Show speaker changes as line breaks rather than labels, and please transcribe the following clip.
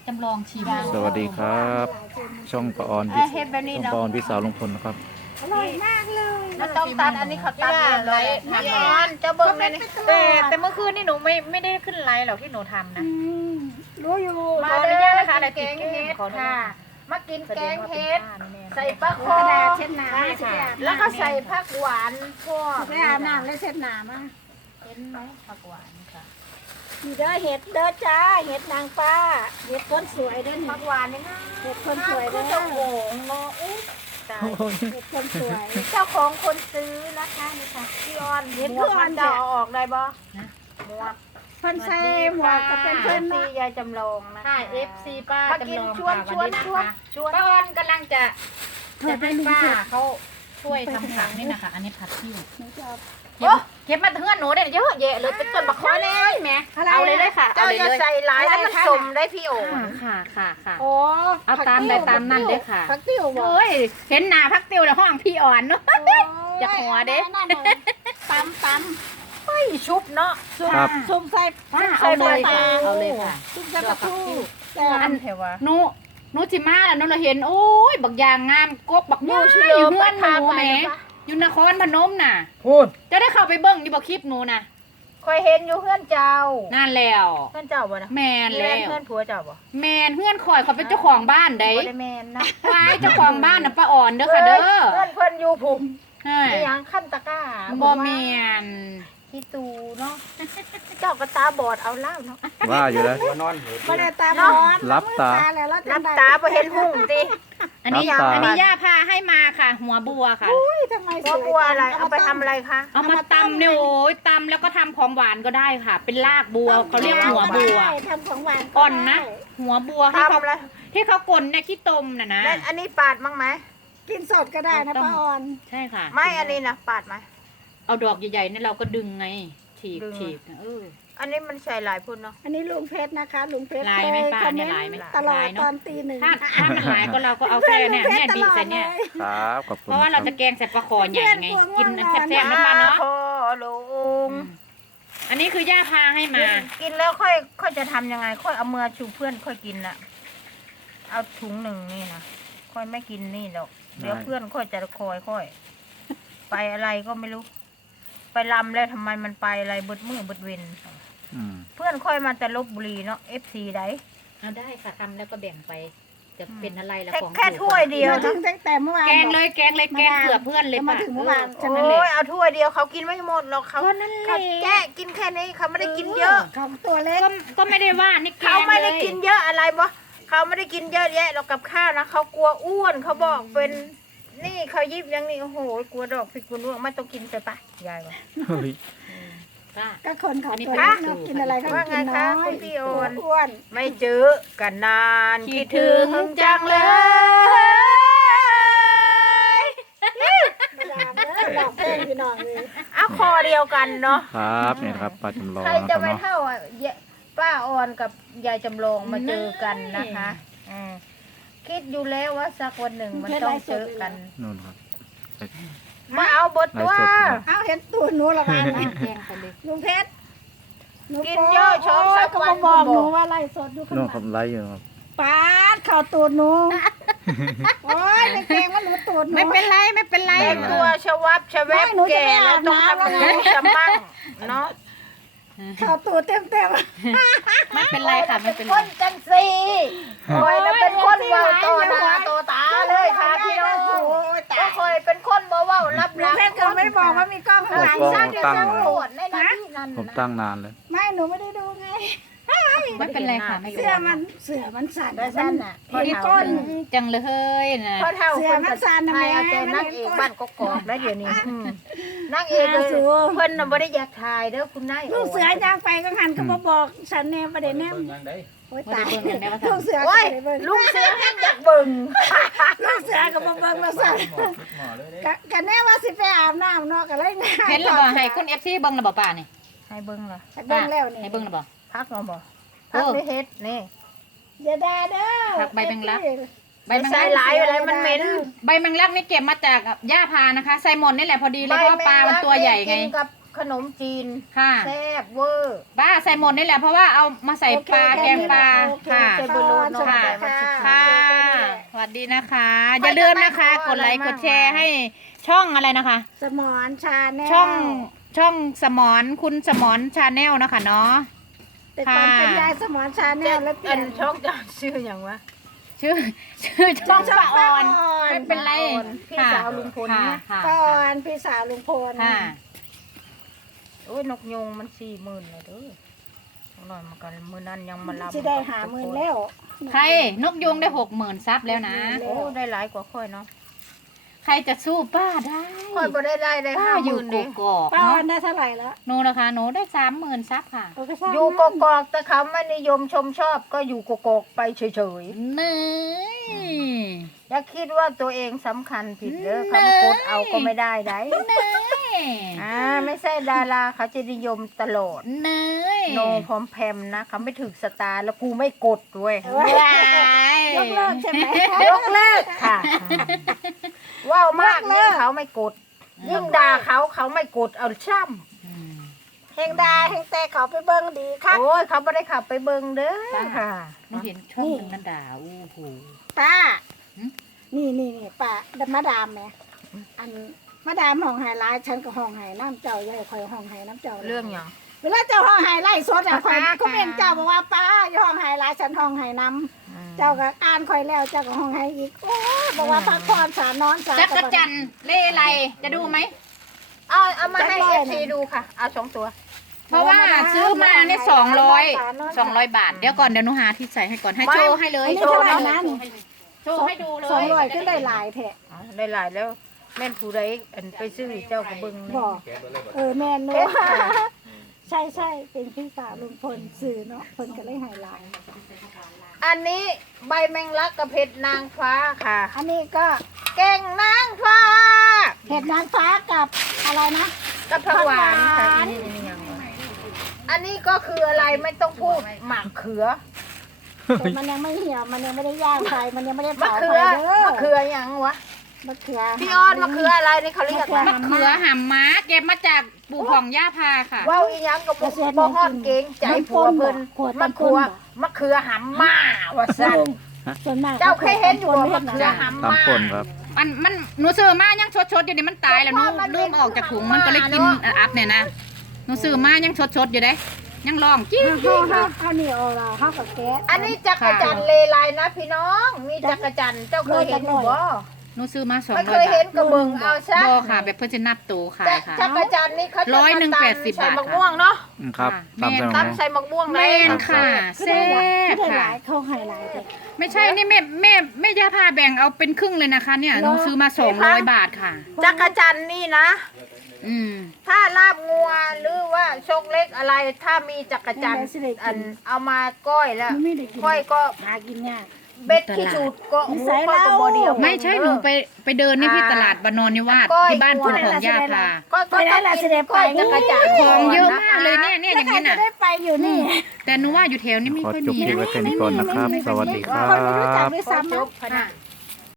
จำลองชีวา
สวัสดีครับ ช่องปะออนช่องปะออนพี่สาวลุงพลนะครับ
อร่อยมากเลย
มันต้องตัดอันนี้เขาตัดเลยพี่ออนจะเบิ่งเลยนี่
แต่เมื่อคืนนี่หนูไม่ได้ขึ้นไลฟ์หรอกที่หนูทำนะ
รู้อยู่
มา
ขออนุ
เด้
ญาต
อ
นะคะ
กิน
อะไร
แก
ติด
ง
เก
เฮ็
ม
ด
ขออนุ
ค่ะ
ญาต
มากินแกงเฮ็ด
แสดงว่าเป็นผ้าแน่ๆ
ใส่ปลาค
ก
อ
ระดาษเช็ดน้ำไม่ใช่
แล้วก็ใส่ผักหวานพวก
ไปอาบน้ำแล้วเช็ดน้ำอ่ะ
เห็นไหมผักหวานค่ะ
มีเด้อเห็ดเด้อจ้าเห็ดนางป้าเห็ดคนสวยเด้อ
ผักหวานนี่นะ
เห็ดคนสวย
คื
เด้
อ
อ
เจ้าของเนาะอุ๊ยตาย
เห็ดคนสวย
เจ้าของคนซื้อนะคะนี่ค่ะพี่ออนเห็นพี่ออนจะเอาออกได้บ่หมวก
เพิ่นใส่หมวกก็เป็นเพิ่น
ซี
เนาะ
ยายจำลองนะ
ค่ะ
คะ
FC ป้า
มากิ
จำ
น
ลอง
ชวน
ค่ะ
ชวน
วันนี้
ชวน
นะคะ
ชวน
ป้าออนกำลังจะ
เพิ่น
ให้
เป็นลุง
ป้า
เผ็ด
เขาช่วยทำผักนี่นะคะอันนี้ผักที่
หนูจะเอา
เก็บมาเพื่อนหนูเนี่ยเยอะแยะเลยเป็นต้นบักคอยเลยแหม่เอาเลยเลยค่ะ
เจ้าจะใส่หลายได้มันสมได้พี่โอ๋
ค่ะค่ะค่ะ
โอ้
เอาตามใดตามนั่นเด้อค่ะ
ผักติ้วบ่
เฮ้ยเห็นหน้าพักติวในห้องพี่อ่อนเนาะ จะหัวเด้
ตำต
เฮ้ยชุบเนาะ
ำ
ครับ
ซุ่มใส่
เอาเลยค่ะเอาเลยค่ะ
ซุ่มใส่ปลาทูแต่
อันเทวะ
หนูจิมาแล้วหนูเราเห็นโอ้ยบักยางงามกกบัก
อ
ยู
ยู่
ชิ
เฉ
เล
ลิ
ย
ม
เพื่อนหนู
พา
แห
ไป
ม
นะคะ
อยู่นครพนมน่ะ
พูด
จะได้เข้าไปเบิ้งอยู่บ่คลิปหนูน่ะ
คอยเห็นอยู่เพื่อนเจ้า
นั่นแล้ว
เพื่อนเจ้าบ่นะ
แมนแล้ว
เพื่อนผัวเจ้าบ่
แมนเพื่อนคอยเขาเป็นเจ้าของบ้านได้
บ่ได้แมนนะ
วายเจ้าของบ้านน่ะป้าอ่อนเด้อค่ะเด้อ
เพื่อนเพิ่นอยู่ผุม
ใช่
มีหยังขั้นตะกร้า
บ่แมน
พี่ตูเนาะเจ้าก็ตาบอดเอาเล่าเนาะ
ว่าอยู่แล้ว
บ่ได้ตาบอด
รับตา
แล้วแล้ว
รับตาบ่เห็นหุ่งติ
อันนี้
รับตา
อันนี้ย่าพาให้มาค่ะ หัวบัวค่ะ
อุ้ยทำไมส
หัว
วย
บัวอะไรเอาไปทำอะไรคะ
เอามาตำเนี่ยโอ้ยตำแล้วก็ทำของหวานก็ได้ค่ะ เป็นรากบัวเขาเรียกหัวบัว
ได้ทำของหวาน
อ่อนนะ หัวบัวที่เขา
ทำอะไร
ที่เขากลนเนี่ยขี้ตมน่ะนะ
แล้วอันนี้ปาดมั้งไหม
กินสดก็ได้นะป้าออน
ใช่ค่ะ
ไม่อันนี้นะปาดไหม
เอาดอกใหญ่ๆเนี่ยเราก็ดึงไงฉีก
ดึง
ฉีกเออ
อันนี้มันใส่หลายพุ่นเนาะ
อันนี้ลุงเพชรนะคะลุงเพชร
ลายไหม
เคย
ป้า
คอมเม
เนี่ย
น
ลายไหม
ต์ตลอด
ลายเนอะ
ตอนตีหนึ่ง
ถ้ามันหลายก็เราก็เอาแค่เนี่ยเนี่ยดีใส่เนี่ย
ครับขอบคุณ
เพราะว่าเราจะแกงใส่ปลาคอใหญ่ไง กินอันแซ่บๆนะป้าเนาะ
พ่อลุง
อันนี้คือย่าพาให้มา
กินแล้วค่อยจะทำยังไง ค่อยเอามือชูเพื่อนค่อยกินน่ะ เอาถุงหนึ่งนี่นะค่อยไม่กินนี่หรอกเดี๋ยวเพื่อนค่อยจะค่อย ไปอะไรก็ไม่รู้ ไปลำแล้วทำไมมันไปอะไรเบิดมือเบิดเวน
อืม
เพื่อนค่อยมาแต่ลบบุรีเนาะ FC ได้
เอาได้ค่ะทำแล้วก็แบ่งไป จะเป็นอะไรละ
แค่
ของ
แค่ถ้วยเดียว
มาถึ
นะ
งตั้งแต่เมื่อวาน
แกงเลยแกงเลยแกงเผื่อเพื่อนเลย
มา
ป่ะ
ถึงเมื่อวาน
ฉะนั้นเล
โอ้
ย
ยเอาถ้วยเดียวเขากินไม่หมดหรอกเขา
ก็นั่นแหละ
เขาแจ๊ะกินแค่นี้เขาไม่ได้กินเยอะ
ของตัวเล็ก
ก็ไม่ได้ว่านี่แกง
เขาไม่ได้
ลย
กินเยอะอะไรบ่เขาไม่ได้กินเยอะแยะหรอกกับข้าวนะเขากลัวอ้วนเขาบอกเป็นนี่เขายิบอย่างนี้โอ้โหกลัวดอกพิกุลร่วงไม่ต้องกินไปปะยายบอก
เฮ้ย
ป้า
ก็คนเขา
อันนี้
ตัว
ค่ะ
เล็กเนอะกินอะไรก็
ว่าไง
กินน้
คะ
อ
คุ
ย
ณพี่โอน
อ้วน
ไม่เจอกันนานคิดถึงจังเลย
มาดามเด้อดอกเพลงพี่น้องเลย
เอาคอเดียวกันเนาะ
ครับเนี่ยครับป้าจำลอง
ใคร
นะค
จะ
รับ
ไป
เนาะ
เท่าอ่ะป้าออนกับยายจำลองมาเจอกันนะคะคิดอยู่แล้วว่าสักวันหนึ่งมันต้องเจอกัน
นู่นครับ
มาเอาบท
ไล
ตัว
ฟ์สดอยู่
เอาเห็นตูดหนูละกันนะ
แกงไปเลย
ลุงเพชรห
กินเยอะชอบสัก
ก็
วั
มาน บอกห
บ
นู
อก
ว่าไล่สดอยู่ข้าง
นู่น
ห
ผ
ลัง
มไลฟ์อยู่ครับ
ปาดเข่าตูดหนู โอ้ยไม่เกรงว่าหนูตูดหนู
ไม่เป็นไรไม่เป็นไร
แต่งตัวชวับชะแวบ
ไม่หนูจะ
แก่
ไม่
แล้ว
อาบ
ต้อง
น้ำ
ทำ
แล้ว
ให้
นะ
จำมั่งเนาะ
เข่าตูดเต็ม
ไม่เป็นไรค่ะไม่เป็น
ค
ไร
นจังสีคอยจะเป็นคนเว้าโตหน้าโตตาเลยค่ะพี่น้องก็คอยเป็นคนบ่เว้ารับ
ๆลุ
รั
ง
ก
เพชรก็ไม่ได้บอกว่ามีกล้องข้างหลัง
สร้างเดือดสร้างโหดในหน้าที่นั้น
ผมตั้งนานเลย
ไม่หนูไม่ได้ดูไง
ไม่เป็นไรค่ะไม่เป็น
เสื้อ
ไร
มันสั่น
แต่สั้นน่ะ
เห็นก้น
จังเลยนะ
พอเท่า
เสื้
ค
อน มันสั่นนะ
ไท
แม่
ยเอาแต่
มัน
นัก
เห็น
เอก
ก้น
บ้านกกอกแล้วเดี๋ยวนี้นักเอกเลยเพิ่นน่ะบ่ได้อยากถ่ายเด้อคุณนาย
ลูกเสือยางไปก็หันก็มาบอกฉันแน่ประเด็นแน่โอ้ยตายลูกเสือก็
โอ้ย
ไม่ได้เบิ่ง
ลุงเสือแห้งอยากเบิ่ง
ลูกเสือก็มาเบิ่งมาสั่นกะแน่ว่าสิไปอาบน้ำเนาะก็เลยง่าย
เห็นระบอกให้คุณเอฟซีเบิ้งระบอกป่านี่
ให้เบิ่งล่ะ
เบิ่งแล้วนี่
ให้เบิ้งระบอก
พักเนาะบ่
โอ้
พักได้เฮ็ดนี่
อย่าด่าเด้อ
ผักใบแมงลัก ใบแมง
ใส่
ลัก
หลายอะไรมันเหม็น
ใบแมงลักนี่เก็บมาจากย่าพานะคะ ใส่หมดนี่แหละพอดีเลยเพราะปลามันตัวใหญ่ไง
กินกับขนมจีน
ค่ะ
แซ่บเวอร์
ป้าใส่หมดนี่แหละเพราะว่าเอามาใส่ปลาแกงปลาค่ะ
ใส่เบอร์โลดเนาะ
ดีนะคะ อย่าลืมนะคะ กดไลค์กดแชร์ให้ช่องอะไรนะคะ
สมอนชาแนล
ช่องสมอนคุณสมอนชาแนลนะคะเนาะ
แต่ก่อนเป็นยายสมอนชาแนลแล้วเปลี่
อั
ย
น
น
ช่องจะชื่ออย่างวะ
ชื่อช่องป้าออนไม่เป็นไร
พี่สาวลุงพลนะ
ค่ะ
ป้าออนพี่สาวลุงพล
ค่ะ
โอ้ยนกยุงมัน40,000เลยเด้อเอาหน่อยมากันมื้อนั้นยังมารับ
สิได้50,000แล้ว
ใครนกยุงได้60,000ซับแล้วนะ
โอ้ได้หลายกว่าค่อยเนาะ
ใครจะสู้ป้าได้
ค่อยบ่ได้ได้
ป้าอยู่
50,000
ก
เด้
กอก
ป้าออ
เนาะ
นได้เท่าไหร่แล้ว
หนูนะคะหนูได้30,000ซับค่ะ
เก็สร้าง
อยู่กกอกแต่เขาไม่นิยมชมชอบก็อยู่กกอกไปเฉย
เนย
ๆอย่าคิดว่าตัวเองสำคัญผิดเด้อเขามากดเอาก็ไม่ได้ได้
เนย
ไม่ใช่ดาราเขาจะนิยมตลอด
เนย
โนพร้อมแพมนะเขาไม่ถึกสตาร์แล้วกูไม่กดด้วย
ว้าย
ยกเลิกใช่ไหม
ยกเลิกค่ะว้าวมากยิ่งเขาไม่กดยิ่งด่าเขาไม่กดเอาช่
อืม
แหงดาแหงแต่เขาไปเบิ่งดีค่ะ
ำโอ้ยเขาไม่ได้ขับไปเบิงเด้อค่ะ
หนูเห็นช่องหนึงนั่นด่าอู้หู
ป้า
หืม
นี่ป้ามาดามแหมอันมาดามห้องไฮไลท์ฉันก็ห้องไห้น้ำเจ้าใหญ่คอยห้องไห้น้ำเจ้า
เรื่องอย่าง
เวลาเจ้าห้องไห้ไล่สดอ่ะคอยก็เป็นเจ้าบอกว่าป้าอย่าห้องไห้ไลท์ฉันห้องไห้น้ำเจ้าก็อ่านคอยแล้วเจ้าก็ห้องไห้อีกโอ้บอกว่าพักผ่อนสานอนสา
จักรจันทร์เล่อะไรจะดูไหม
เอามาให้เอฟซีดูค่ะเอา2 ตัว
เพราะว่าซื้อมาเนี่ย200 บาท เดี๋ยวก่อนเดี๋ยวหนูหาที่ใส่ให้ก่อนให้โชว์ให้เลย
อันนี้เท่าไหร่นะนี่
โชว์ให้ดูเลย
200ก็ได้หลายแท้
ได้หลายแล้วแม่นผู้ใดอันไปซื้อเจ้าก็เบิ่งนะ
บอกแม่นเนอะใช่เป็นพี่สาวลุงพลสื่อเนาะเพิ่นก็เลยไฮไลท์
อันนี้ใบแมงลักกับเผ็ดนางฟ้าค่ะ
อันนี้ก็
แกงนางฟ้า
เห็ดนางฟ้ากับอะไรนะ
กับผักหวานค่ะ
ผักหวาน
นี่ยังอันนี้ก็คืออะไรไม่ต้องพูดหมากเขือ
แต่มันยังไม่เหี่ยวมันยังไม่ได้ย่างไฟมันยังไม่ได้
มะ
เผา
เขื
ไฟ
อ
เด้อ
มะเขือยังวะ
มะเขือ
พี่ออนมะเขืออะไรนี่เขาเรียก
มะเขือ
มะเขือหำม้าเก็บมาจากปู่ของย่าพาค่ะ
ว่าวอีหยังกับบ่ฮอดเก่งใจผัวเพิ่นมะเขือมะเขือหำมาว่าซั่น
ส่วนมาก
เจ้าเคยเห็นอยู่บ่มะเขือหำ
ตาม
มา
ป่นครับ
มันหนูซื้อมายังชดอยู่นี่มันตายแล้วหนูลืมออกจากถุงมันก็เลยกินอัพเนี่ยนะหนูซื้อมายังชดอยู่เด้ยังลองกิ้ง
ข้าวเหนียวเราข้าวกับแก๊ส
อันนี้จักรจันทร์เลไลนะพี่น้องมีจักรจันทร์เจ้าเคยเห็นอยู่บ่
หนูซื้อมา200
ไม่
บา
เคยเห็น
ท
กระเบิงเอาซะ
บอค่ะ แบบเพื่อจะนับตัวขายค่ะ
จักรจันทร์นี่เขาจะ
100
มา
80
ใส่
บาท
มะม่วงเนาะ
ครับ
ค่ะ
ตามใจ
ตำ
ไหม
ใส่มะม่วง
แม่นค่ะ
คือ
แซ่
ได้หลายคือได้ห
บค่ะ
ลายเข้าไฮไลท์เลย
ไม่ใช่นี่แม่ย่าพาแบ่งเอาเป็นครึ่งเลยนะคะ เนี่ยหนูซื้อมา200 บาทค่ะ
จักรจันทร์นี่นะ
อืม
ถ้าลาบงัวหรือว่าชกเล็กอะไรถ้ามีจักรจันทร์อันเอามาก้อยแล้ว
มันไม่ได้กิน
ก้อยก็
หากินยาก
เบ็ดที่สุดก็
นิสัย
ก้อยก็บ่เดียว
ไม่ใช่หนูไปเดินนี่ที่ตลาดบานอนนิวาสที่บ้านปู่ของย่าพา
ก็ต้องกินก้อยจักรจันทร์
ของเยอะมากเลยเนี่ยอย่างนี้
แล้วใคร
น่ะ
จะได้ไปอยู่นี่
แต่หนูว่าอยู่แถวนี้ไม่
ขอ
ค่อย
จบ
มี
คลิปไว้แค่นี้ก่อนนะครับ สวัสดีครั
คนไม่รู้จัก
บ
ด้วยซ้ำ
จ
นะ
บพะนะ